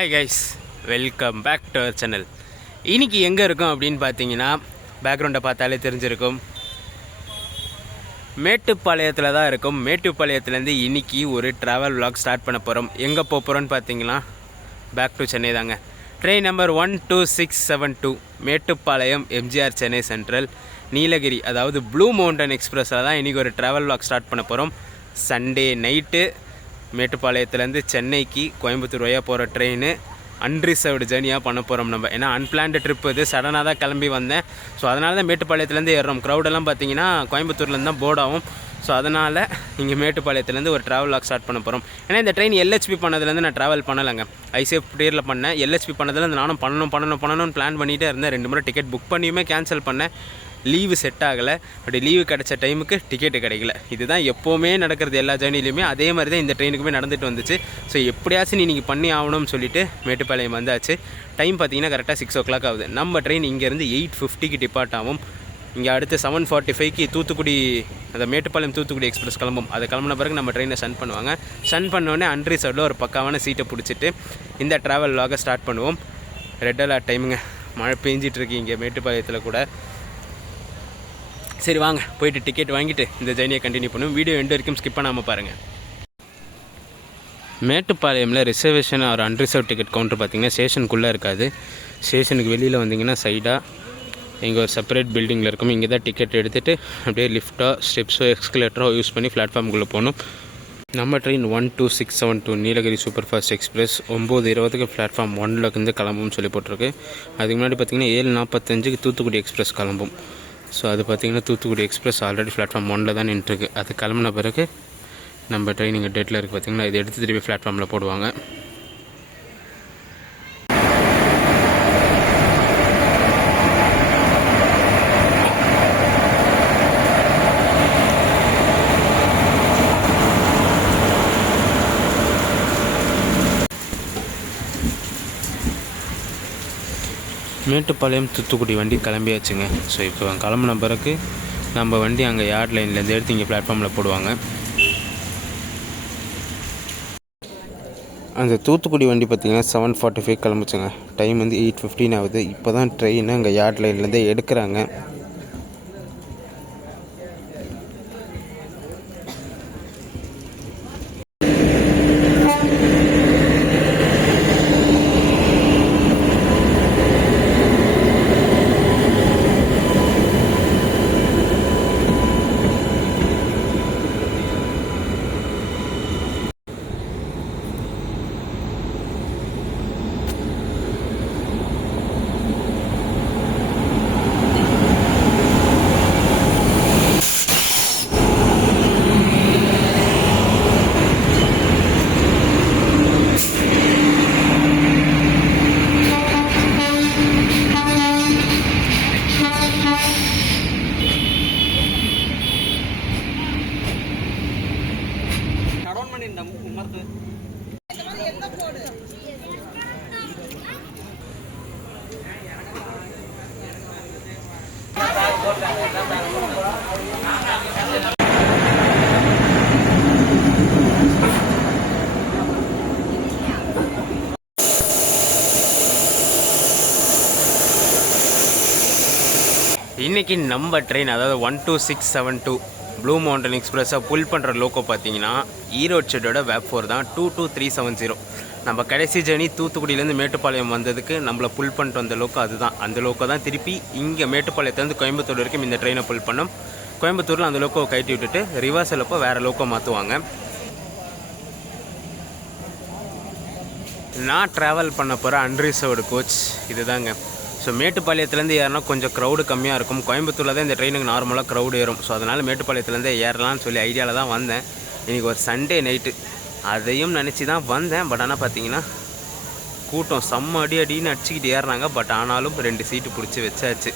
Hi guys, welcome back to our channel. இன்றைக்கி எங்கே இருக்கோம் அப்படின்னு பார்த்தீங்கன்னா, பேக்ரவுண்டை பார்த்தாலே தெரிஞ்சிருக்கும், மேட்டுப்பாளையத்தில் தான் இருக்கும். மேட்டுப்பாளையத்துலேருந்து இன்றைக்கி ஒரு ட்ராவல் விலாக் ஸ்டார்ட் பண்ண போகிறோம். எங்கே போக போகிறோன்னு பார்த்தீங்கன்னா, பேக் டு சென்னை தாங்க. Train number 12672 Mettupalayam MGR Chennai central Nilgiri, அதாவது ப்ளூ மவுண்டன் எக்ஸ்பிரஸில் தான் இன்றைக்கி ஒரு ட்ராவல் விலாக் ஸ்டார்ட் பண்ண போகிறோம். சண்டே நைட்டு மேட்டுப்பாளையத்துலேருந்து சென்னைக்கு கோயம்புத்தூர் வழியாக போகிற ட்ரெயின் அன்ரிசர்வ்டு ஜேர்னியாக பண்ண போகிறோம் நம்ம. ஏன்னா அன்பிளான்டு ட்ரிப் இது, சடனாக தான் கிளம்பி வந்தேன். ஸோ அதனால தான் மேட்டுப்பாளையத்துலேருந்து ஏறுறோம். க்ரௌடெல்லாம் பார்த்தீங்கன்னா கோயம்புத்தூர்லேருந்து தான் போர்ட் ஆகும். ஸோ அதனால் இங்கே மேட்டுப்பாளையத்துலேருந்து ஒரு ட்ராவல் லாக் ஸ்டார்ட் பண்ண போகிறோம். ஏன்னா இந்த ட்ரெயின் எல்ஹெச்பி பண்ணதுலேருந்து நான் ட்ராவல் பண்ணலைங்க. ஐசிஎஃப் டீரில் பண்ணேன். எல்ஹெச்பி பண்ணதுலேருந்து நானும் பண்ணணும்னு பிளான் பண்ணிகிட்டே இருந்தேன். 2 முறை டிக்கெட் புக் பண்ணியுமே கேன்சல் பண்ணேன். லீவு செட் ஆகலை. அப்படி லீவு கிடச்ச டைமுக்கு டிக்கெட்டு கிடைக்கல. இதுதான் எப்போவுமே நடக்கிறது எல்லா ஜேர்னிலையுமே. அதே மாதிரி தான் இந்த ட்ரெயினுக்குமே நடந்துட்டு வந்துச்சு. ஸோ எப்படியாச்சும் நீ இன்றைக்கி பண்ணி ஆகணும்னு சொல்லிட்டு மேட்டுப்பாளையம் வந்தாச்சு. டைம் பார்த்தீங்கன்னா கரெக்டாக 6 o'clock ஆகுது. நம்ம ட்ரெயின் இங்கேருந்து 8:50க்கு டிபார்ட் ஆகும். இங்கே அடுத்து 7:45க்கு தூத்துக்குடி, அந்த மேட்டுப்பாளையம் தூத்துக்குடி எக்ஸ்பிரஸ் கிளம்பும். அதை கிளம்புன பிறகு நம்ம ட்ரெயினை சன் பண்ணுவாங்க. சன் பண்ணோடனே அன்ரிசர்வ்டில் ஒரு பக்காவான சீட்டை பிடிச்சிட்டு இந்த ட்ராவல் லாகை ஸ்டார்ட் பண்ணுவோம். ரெட் அலர்ட் டைமுங்க, மழை பெஞ்சிட்ருக்கு இங்கே மேட்டுப்பாளையத்தில் கூட. சரி வாங்க போயிட்டு டிக்கெட் வாங்கிட்டு இந்த ஜேர்னியை கண்டினியூ பண்ணுவோம். வீடியோ எண்டு வரைக்கும் ஸ்கிப் பண்ணாமல் பாருங்கள். மேட்டுப்பாளையமில் ரிசர்வேஷன் ஒரு அன்ரிசர்வ் டிக்கெட் கவுண்டர் பார்த்திங்கன்னா ஸ்டேஷனுக்குள்ளே இருக்காது. ஸ்டேஷனுக்கு வெளியில் வந்தீங்கன்னா சைடாக இங்கே ஒரு செப்பரேட் பில்டிங்கில் இருக்கும். இங்கே தான் டிக்கெட் எடுத்துகிட்டு அப்படியே லிஃப்ட்டோ ஸ்டெப்ஸோ எக்ஸ்கலேட்டரோ யூஸ் பண்ணி பிளாட்ஃபார்முக்குள்ளே போகணும். நம்ம train 12672 Nilgiri super fast express 9:20க்கு பிளாட்ஃபார்ம் 1லேருந்து கிளம்பும்னு சொல்லி போட்டிருக்கு. அதுக்கு முன்னாடி பார்த்திங்கன்னா 7:45க்கு தூத்துக்குடி எக்ஸ்பிரஸ் கிளம்பும். ஸோ அது பார்த்திங்கன்னா தூத்துக்குடி எக்ஸ்பிரஸ் ஆல்ரெடி பிளாட்ஃபார்ம் 1ல் தான் நின்றுருக்கு. அது கிளம்புன பிறகு நம்ம ட்ரெயின் இங்கே டேட்டில் இருக்குது பார்த்திங்கன்னா, இதை எடுத்து திருப்பி பிளாட்ஃபார்மில் போடுவாங்க. மேட்டுப்பாளையம் தூத்துக்குடி வண்டி கிளம்பியாச்சுங்க. ஸோ இப்போ கிளம்புன பிறகு நம்ம வண்டி அங்கே யார்ட் லைன்லேருந்து எடுத்து இங்கே பிளாட்ஃபார்மில் போடுவாங்க. அந்த தூத்துக்குடி வண்டி பார்த்திங்கன்னா 7:45 கிளம்பிச்சுங்க. டைம் வந்து 8:15 ஆகுது. இப்போ தான் ட்ரெயின் அங்கே யார்ட் லைன்லேருந்தே எடுக்கிறாங்க. இன்றைக்கி நம்ம ட்ரெயின், அதாவது 12672 ப்ளூ மவுண்டன் எக்ஸ்பிரஸை புல் பண்ணுற லோக்கோ பார்த்தீங்கன்னா ஈரோடு ஷெட்டோட வேப்4 தான். 22370. நம்ம கடைசி ஜேர்னி தூத்துக்குடியிலேருந்து மேட்டுப்பாளையம் வந்ததுக்கு நம்மளை புல் பண்ணிட்டு வந்த லோக்கோ அதுதான். அந்த லோக்கோ தான் திருப்பி இங்கே மேட்டுப்பாளையத்துலேருந்து கோயம்புத்தூர் வரைக்கும் இந்த ட்ரெயினை புல் பண்ணோம். கோயம்புத்தூரில் அந்த லோக்கோவை கட்டி விட்டுட்டு ரிவர்ஸில் அப்போ வேறு லோக்கோ மாற்றுவாங்க. நான் ட்ராவல் பண்ண போகிற அன்ரிசர்வ்டு கோச் இது தாங்க. ஸோ மேட்டுப்பாளையத்துலேருந்து ஏறினா கொஞ்சம் க்ரௌடு கம்மியாக இருக்கும். கோயம்புத்தூரில் தான் இந்த ட்ரெயினுக்கு நார்மலாக க்ரௌடு ஏறும். ஸோ அதனால் மேட்டுப்பாளையத்துலேருந்து ஏறலாம்னு சொல்லி ஐடியாவில் தான் வந்தேன். இன்றைக்கி ஒரு சண்டே நைட்டு அதையும் நினச்சி தான் வந்தேன். பட் ஆனால் பார்த்தீங்கன்னா கூட்டம் செம்ம அடின்னு அடிச்சுக்கிட்டு ஏறினாங்க. பட் ஆனாலும் 2 சீட்டு பிடிச்சி வச்சாச்சு.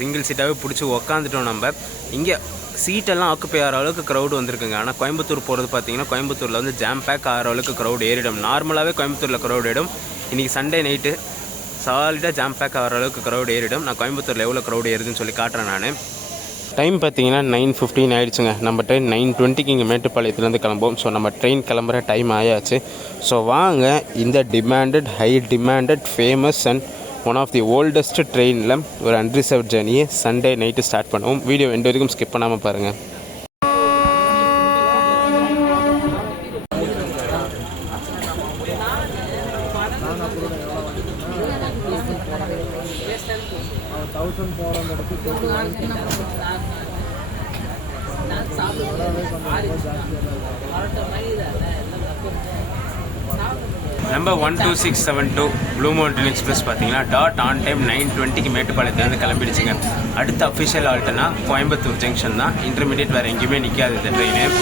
சிங்கிள் சீட்டாகவே பிடிச்சி உக்காந்துட்டோம். நம்ம இங்கே சீட்டெல்லாம் ஆக்குப்பை ஆகிற அளவுக்கு க்ரௌடு வந்திருக்குங்க. ஆனால் கோயம்புத்தூர் போகிறது பார்த்தீங்கன்னா கோயம்புத்தூரில் வந்து ஜாம் பேக் ஆகிற அளவுக்கு க்ரௌடு ஏறிடும். நார்மலாகவே கோயம்புத்தூரில் க்ரௌடு ஏறிடும். இன்றைக்கி சண்டே நைட்டு சாலிடாக ஜாம் பேக் ஆகிற அளவுக்கு க்ரௌடு ஏறிடும். நான் கோயம்புத்தூரில் எவ்வளோ க்ரௌடு ஏறுதுன்னு சொல்லி காட்டுறேன். நான் டைம் பார்த்தீங்கன்னா 9:15 ஆகிடுச்சுங்க. நம்ம ட்ரெயின் 9:20 இங்கே மேட்டுப்பாளையத்துலேருந்து கிளம்புவோம். ஸோ நம்ம ட்ரெயின் கிளம்புற டைம் ஆயாச்சு. ஸோ வாங்க இந்த demanded high demanded famous and one of the oldest ட்ரெயினில் ஒரு அன்ரிசர்வ் ஜேர்னியை சண்டே நைட்டு ஸ்டார்ட் பண்ணுவோம். வீடியோ எண்டு வரைக்கும் ஸ்கிப் பண்ணாமல் பாருங்கள். நம்பர் 12672 ப்ளூ மவுண்டன் எக்ஸ்பிரஸ் பார்த்தீங்கன்னா டாட் ஆன் டைம் 9:20 மேட்டுப்பாளையத்துலேருந்து கிளம்பிடுச்சுங்க. அடுத்த அஃபிஷியல் ஆல்ட்டுனா கோயம்புத்தூர் ஜங்ஷன் தான். இன்டர்மீடியட் வேறு எங்கேயுமே நிற்காது இந்த ட்ரெயின்.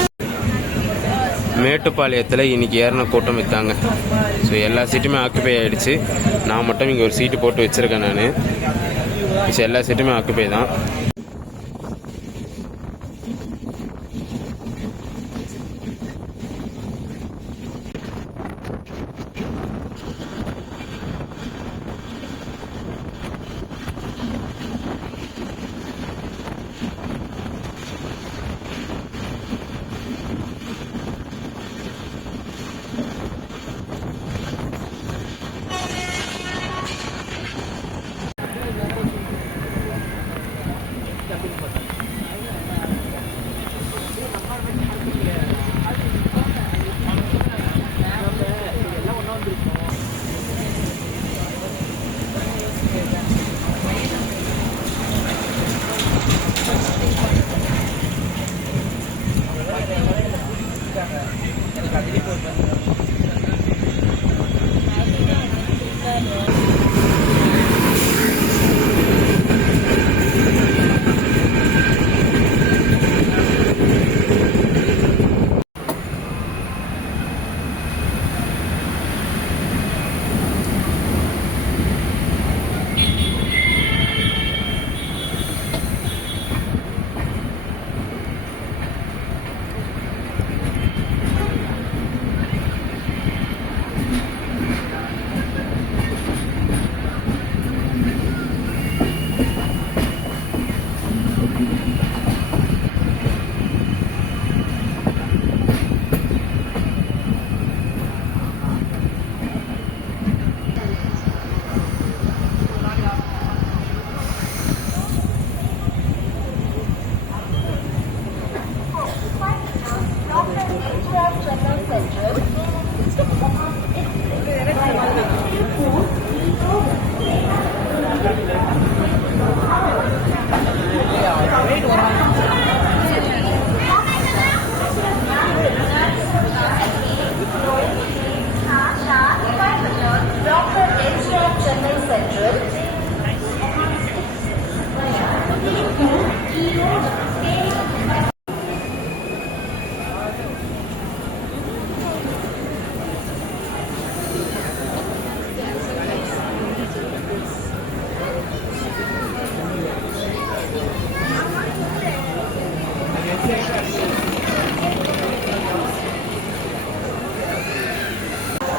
மேட்டுப்பாளையத்தில் இன்றைக்கி ஏறின கூட்டம் விற்றாங்க. ஸோ எல்லா சீட்டுமே ஆக்குப்பை ஆகிடுச்சு. நான் மட்டும் இங்கே ஒரு சீட்டு போட்டு வச்சுருக்கேன். நான் ஸோ எல்லா சீட்டுமே ஆக்குப்பை தான்.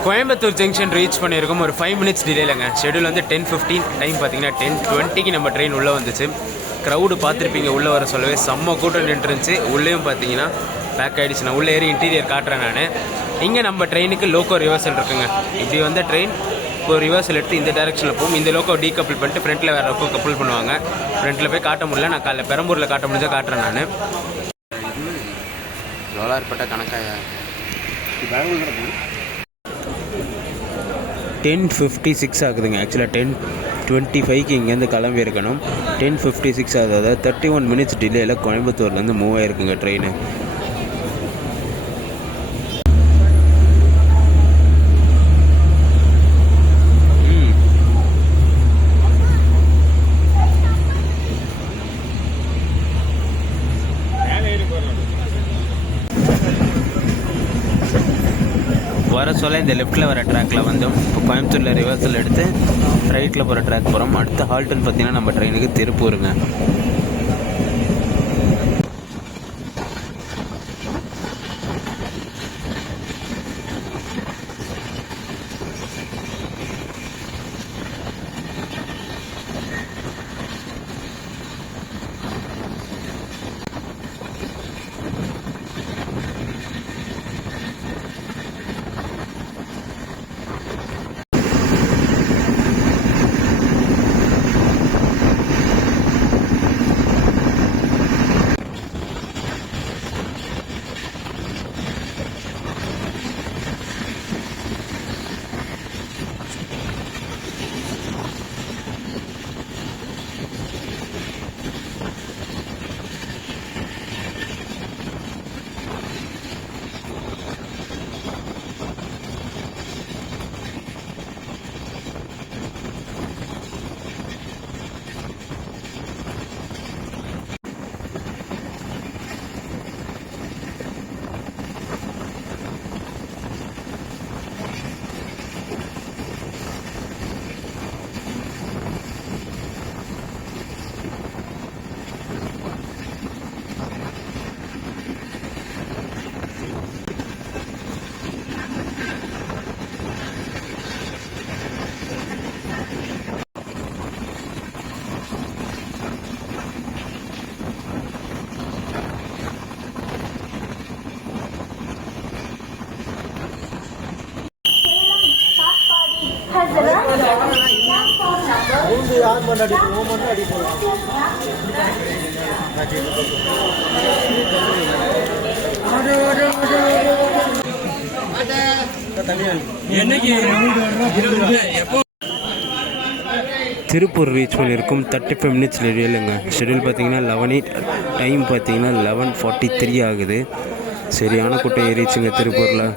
கோயம்புத்தூர் ஜங்ஷன் ரீச் பண்ணியிருக்கோம். ஒரு 5 மினிட்ஸ் டிலேலங்க. ஷெடியூல் வந்து 10:15. டைம் பார்த்தீங்கன்னா 10:20 நம்ம ட்ரெயின் உள்ளே வந்துச்சு. க்ரௌடு பார்த்துருப்பீங்க. உள்ளே வர சொல்லவே செம்ம கூட்டம் நின்றுருந்துச்சு. உள்ளேயும் பார்த்தீங்கன்னா பேக் ஆகிடுச்சு. நான் உள்ளே ஏறி இன்டீரியர் காட்டுறேன். நான் இங்கே நம்ம ட்ரெயினுக்கு லோக்கோ ரிவர்சல் இருக்குங்க. இப்படி வந்த ட்ரெயின் இப்போ ரிவர்சல் எடுத்து இந்த டேரெக்ஷனில் போகும். இந்த லோக்கோ டீகப்பிள் பண்ணிட்டு ஃப்ரண்ட்டில் வேறு லோக்கோ கப்புள் பண்ணுவாங்க. ஃப்ரண்ட்டில் போய் காட்ட முடியல. நான் காலைல பெரம்பூரில் காட்ட முடிஞ்சால் காட்டுறேன். நான் சோலார்பேட்டை கணக்காக 10:56 ஆகுதுங்க. ஆக்சுவலாக 10:25 இங்கேருந்து கிளம்பி இருக்கணும். 10:56 ஆகுது. அதாவது 31 மினிட்ஸ் டிலேயில் கோயம்புத்தூர்லேருந்து மூவ் ஆகிருக்குங்க ட்ரெயின். வர சொல்ல இந்த லெஃப்ட்டில் வர ட்ராக்கில் வந்தோம். இப்போ கோயம்புத்தூரில் ரிவர்சல் எடுத்து ரைட்டில் போகிற ட்ராக் போகிறோம். அடுத்த ஹால்ட்டுன்னு பார்த்தீங்கன்னா நம்ம ட்ரெயினுக்கு திருப்பூருங்க. திருப்பூர் ரீச் பண்ணியிருக்கும் 35 மினிட்ஸ் ஷெடியூலுங்க. ஷெடியூல் பார்த்தீங்கன்னா 11 டைம் பார்த்தீங்கன்னா 11:43 ஆகுது. சரியான குட்டை ஏறிச்சுங்க திருப்பூரில்.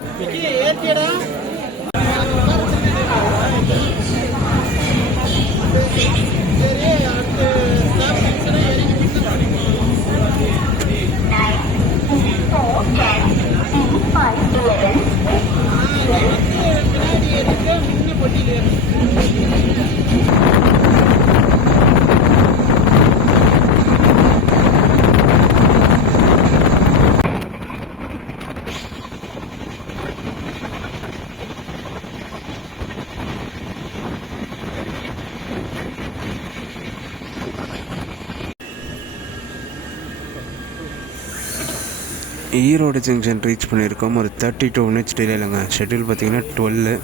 ஈரோடு ஜங்ஷன் ரீச் பண்ணியிருக்கோம். ஒரு 32 மினிட்ஸ் டிலேலங்க. ஷெட்யூல் பார்த்தீங்கன்னா 12,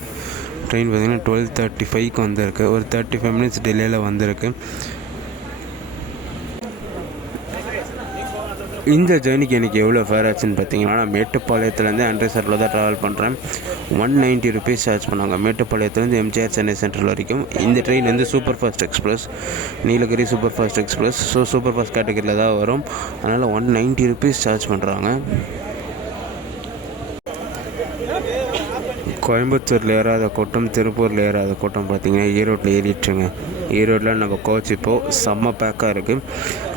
ட்ரெயின் பார்த்தீங்கன்னா 12:35க்கு வந்திருக்கு. ஒரு 35 மினிட்ஸ் டிலேயில் வந்திருக்கு. இந்த ஜேர்னிக்கு எனக்கு எவ்வளோ ஃபேர் ஆச்சுன்னு பார்த்தீங்கன்னா, நான் மேட்டுப்பாளையத்துலேருந்து அன்ரிசர்வில் தான் ட்ராவல் பண்ணுறேன். 190 ருபீஸ் சார்ஜ் பண்ணாங்க. மேட்டுப்பாளையத்துலேருந்து எம்ஜிஆர் சென்னை சென்ட்ரல் வரைக்கும். இந்த ட்ரெயின் வந்து super fast express, Nilgiri super fast express. So super fast கேட்டகரியில் தான் வரும். அதனால் 190 ருபீஸ் சார்ஜ் பண்ணுறாங்க. கோயம்புத்தூரில் ஏறாத கூட்டம், திருப்பூரில் ஏறாத கூட்டம் பார்த்திங்கன்னா ஈரோட்டில் ஏறிட்டுருங்க. ஈரோட்டில் நம்ம கோச் இப்போது செம்ம பேக்காக இருக்குது.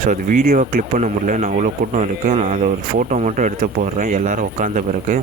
ஸோ அது வீடியோவாக கிளிப் பண்ண முடியல, நான் அவ்வளோ கூட்டம் இருக்குது. நான் அதை ஒரு ஃபோட்டோ மட்டும் எடுத்து போடுறேன் எல்லோரும் உட்காந்த பிறகு.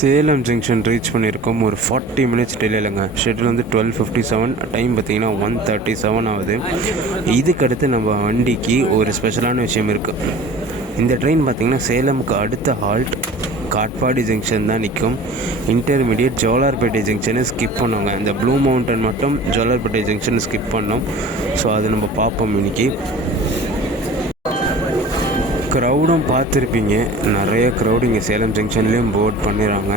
சேலம் ஜங்ஷன் ரீச் பண்ணியிருக்கோம். ஒரு 40 மினிட்ஸ் டிலேலங்க. ஷெட்யூல் வந்து 12:57, டைம் பார்த்திங்கன்னா 1:37 ஆகுது. இதுக்கடுத்து நம்ம வண்டிக்கு ஒரு ஸ்பெஷலான விஷயம் இருக்குது. இந்த ட்ரெயின் பார்த்திங்கன்னா சேலமுக்கு அடுத்த ஹால்ட் காட்பாடி ஜங்ஷன் தான் நிற்கும். இன்டர்மீடியட் ஜோலார்பேட்டை ஜங்ஷனை ஸ்கிப் பண்ணுவாங்க. இந்த ப்ளூ மவுண்டன் மட்டும் ஜோலார்பேட்டை ஜங்ஷனை ஸ்கிப் பண்ணோம். ஸோ அது நம்ம பார்ப்போம் இன்றைக்கி. க்ரௌடும் பார்த்துருப்பீங்க, நிறைய க்ரௌடு இங்கே சேலம் ஜங்ஷன்லேயும் போர்ட் பண்ணிடுறாங்க.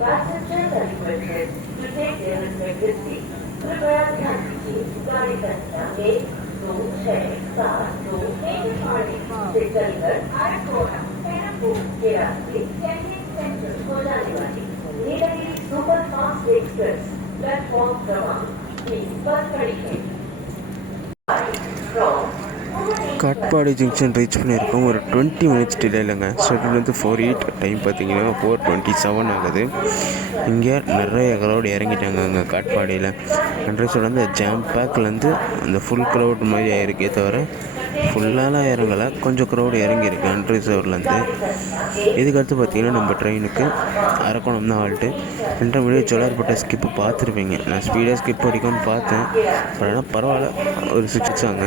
Passengers are requested to take their respective seats. कृपया ध्यान दीजिए, गाड़ी संख्या 1, 2, 6, 7, 2 से चलकर आरकोटा पेरंबूर के रास्ते चेन्नई सेंट्रल हो जाने वाली Nilgiri super fast express platform क्रमांक 3 पर खड़ी है. காட்பாடி ஜங்ஷன் ரீச் பண்ணியிருக்கோம். ஒரு 20 மினிட்ஸ் டிலேலங்க. ஷெட்யூல் 4:08, டைம் பார்த்தீங்கன்னா 4:27 ஆகுது. இங்கே நிறைய க்ரௌடு இறங்கிட்டாங்க அங்கே காட்பாடியில். அன்றைய அந்த ஜாம் பேக்லேருந்து அந்த ஃபுல் க்ரௌட் மாதிரி ஆயிருக்கே தவிர ஃபுல்லாலாம் இறங்கலை, கொஞ்சம் க்ரௌடு இறங்கியிருக்கு அன்ரிசர்வ்லேருந்து. இதுக்கடுத்து பார்த்திங்கன்னா நம்ம ட்ரெயினுக்கு அரக்கோணம் தான் ஹால்ட்டு. இன்டர்மீடியட் ஜோலார்பேட்டை ஸ்கிப்பு பார்த்துருப்பீங்க. நான் ஸ்பீடாக ஸ்கிப் அடிக்கும்னு பார்த்தேன், ஆனால் பரவாயில்ல, ஒரு 6 ஆங்க.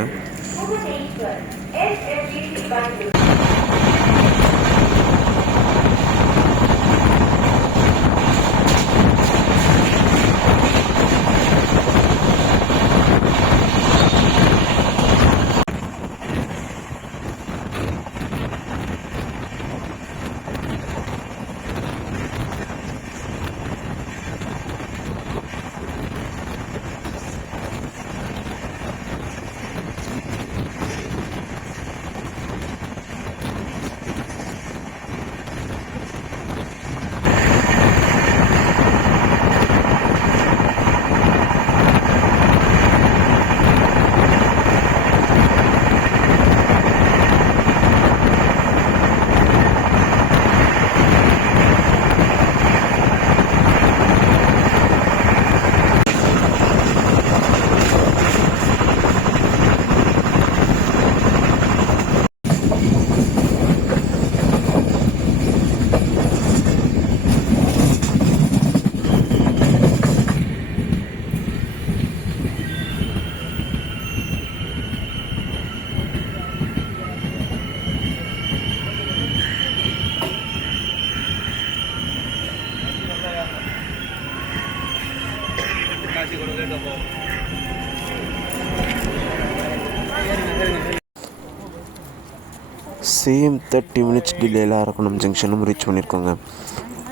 சேம் 30 மினிட்ஸ் டிலேயில் அரக்கோணம் ஜங்ஷனும் ரீச் பண்ணியிருக்கோங்க.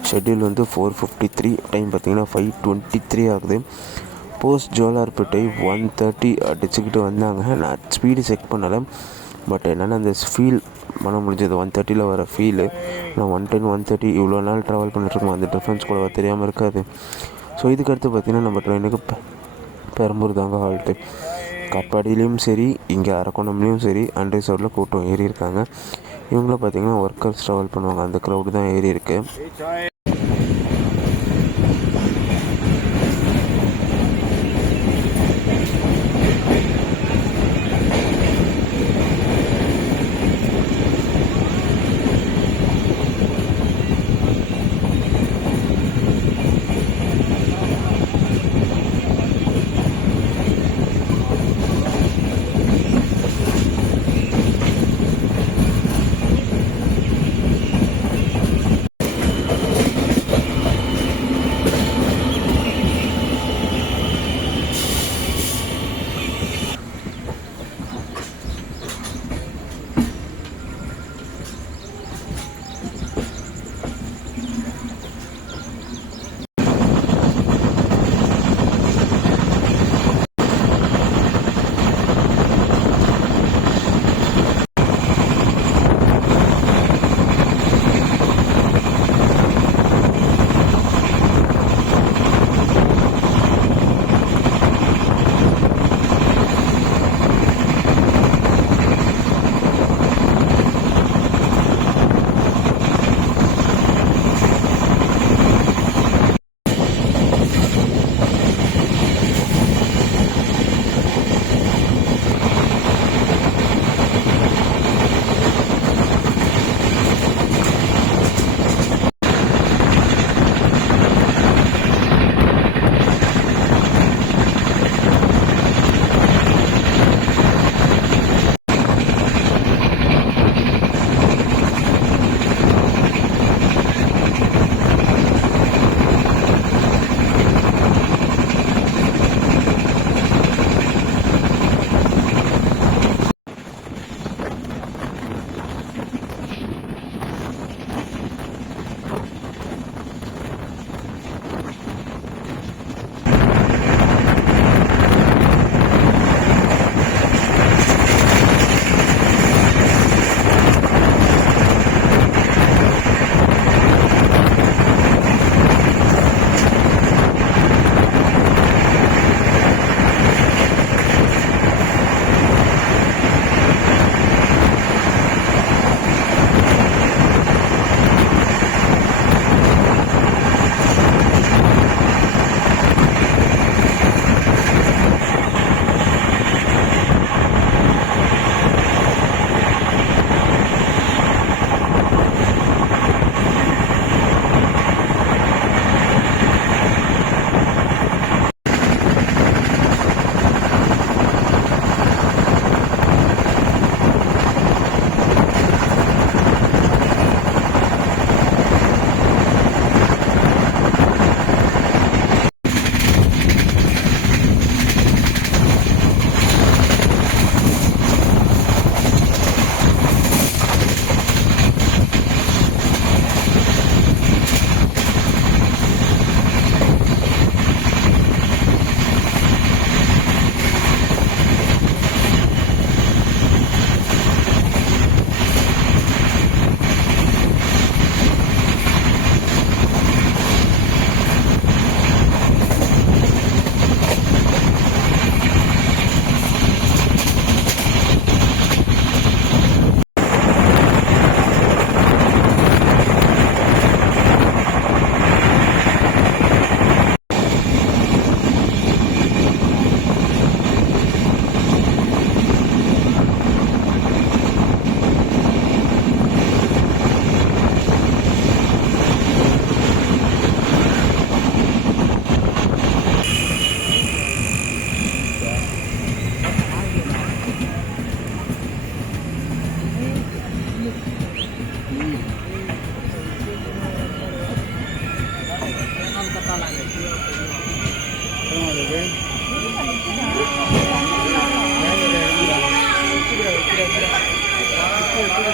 ஷெட்யூல் வந்து 4:53, டைம் பார்த்திங்கன்னா 5:23 ஆகுது. போஸ்ட் ஜோலார்பேட்டை 1:30 அடிச்சுக்கிட்டு வந்தாங்க. நான் ஸ்பீடு செக் பண்ணலை, பட் என்னால் அந்த ஃபீல் பண்ண முடிஞ்சது. 1:30 வர ஃபீலு. நான் 110 1:30 இவ்வளோ நாள் ட்ராவல் பண்ணிட்டுருக்கோம், அந்த டிஃப்ரென்ஸ் கூட தெரியாமல் இருக்காது. ஸோ இதுக்கடுத்து பார்த்திங்கன்னா நம்ம ட்ரெயினுக்கு பெரம்பூர் தாங்க ஹால்ட்டு. காட்பாடியிலையும் சரி, இங்கே அரக்கோணம்லேயும் சரி, அன்ரிசர்வ்டில் கூட்டம் ஏறி இருக்காங்க. இவங்கள பார்த்திங்கன்னா ஒர்க்கர்ஸ் ட்ராவல் பண்ணுவாங்க, அந்த க்ரௌடு தான் ஏறி இருக்குது.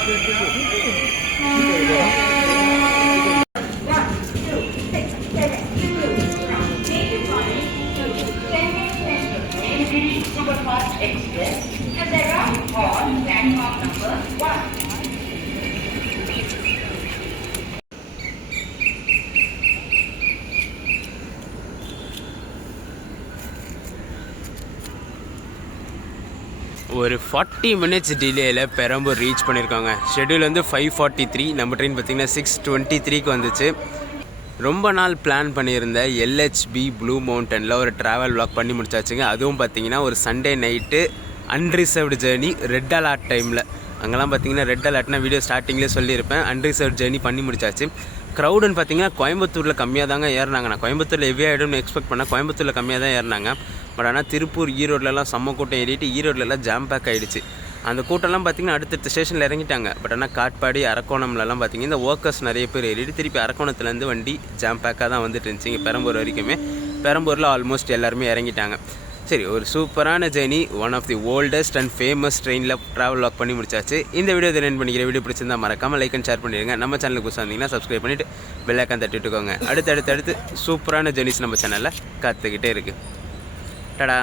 Superfast Express and there are on platform number 1. ஒரு 40 மினிட்ஸ் டிலேயில் பெரம்பூர் ரீச் பண்ணியிருக்காங்க. ஷெட்யூல் வந்து 5:43, நம்ம ட்ரெயின் பார்த்திங்கன்னா 6:23க்கு வந்துச்சு. ரொம்ப நாள் பிளான் பண்ணியிருந்த LHB ப்ளூ மவுண்டனில் ஒரு ட்ராவல் வாக் பண்ணி முடிச்சாச்சுங்க. அதுவும் பார்த்திங்கன்னா ஒரு Sunday night unreserved journey red alert டைமில். அங்கெல்லாம் பார்த்திங்கன்னா ரெட் அலர்ட்னா வீடியோ ஸ்டார்டிங்லேயே சொல்லியிருப்பேன். அன்ரிசர்வ்டு ஜேர்னி பண்ணி முடிச்சாச்சு. க்ரௌடுன்னு பார்த்திங்கன்னா கோயம்புத்தூரில் கம்மியாக தாங்க ஏறினாங்க. நான் கோயம்புத்தூரில் ஹெவி ஆகிடும்னு எக்ஸ்பெக்ட் பண்ணேன். கோயம்புத்தூரில் கம்மியாக தான் ஏறினாங்க. பட் ஆனால் திருப்பூர், ஈரோட்லலாம் செம்ம கூட்டம் ஏறிட்டு ஈரோட்லலாம் ஜாம் பேக் ஆகிடுச்சு. அந்த கூட்டம்லாம் பார்த்திங்கன்னா அடுத்தடுத்த ஸ்டேஷனில் இறங்கிட்டாங்க. பட் ஆனால் காட்பாடி, அரக்கோணம்லலாம் பார்த்திங்கன்னா இந்த ஒர்க்கர்ஸ் நிறைய பேர் ஏறிட்டு திருப்பி அரக்கோணத்துலேருந்து வண்டி ஜாம் பேக்காக தான் வந்துட்டு இருந்துச்சு. இங்கே பெரம்பூர் வரைக்குமே. பெரம்பூரில் ஆல்மோஸ்ட் எல்லாருமே இறங்கிட்டாங்க. சரி, ஒரு சூப்பரான journey, one of the oldest and famous ட்ரெயினில் ட்ராவல் வாக் பண்ணி முடிச்சாச்சு. இந்த வீடியோ தென் பண்ணிக்கிற வீடியோ பிடிச்சிருந்தா மறக்காமல் லைக் அண்ட் ஷேர் பண்ணிடுங்க. நம்ம சேனலுக்கு புதுசாக வந்தீங்கன்னா சப்ஸ்கிரைப் பண்ணிவிட்டு பெல் ஐக்கான் தட்டிட்டுக்கோங்க. அடுத்து சூப்பரான ஜேர்னிஸ் நம்ம சேனலில் காத்துக்கிட்டே இருக்குது. டடா.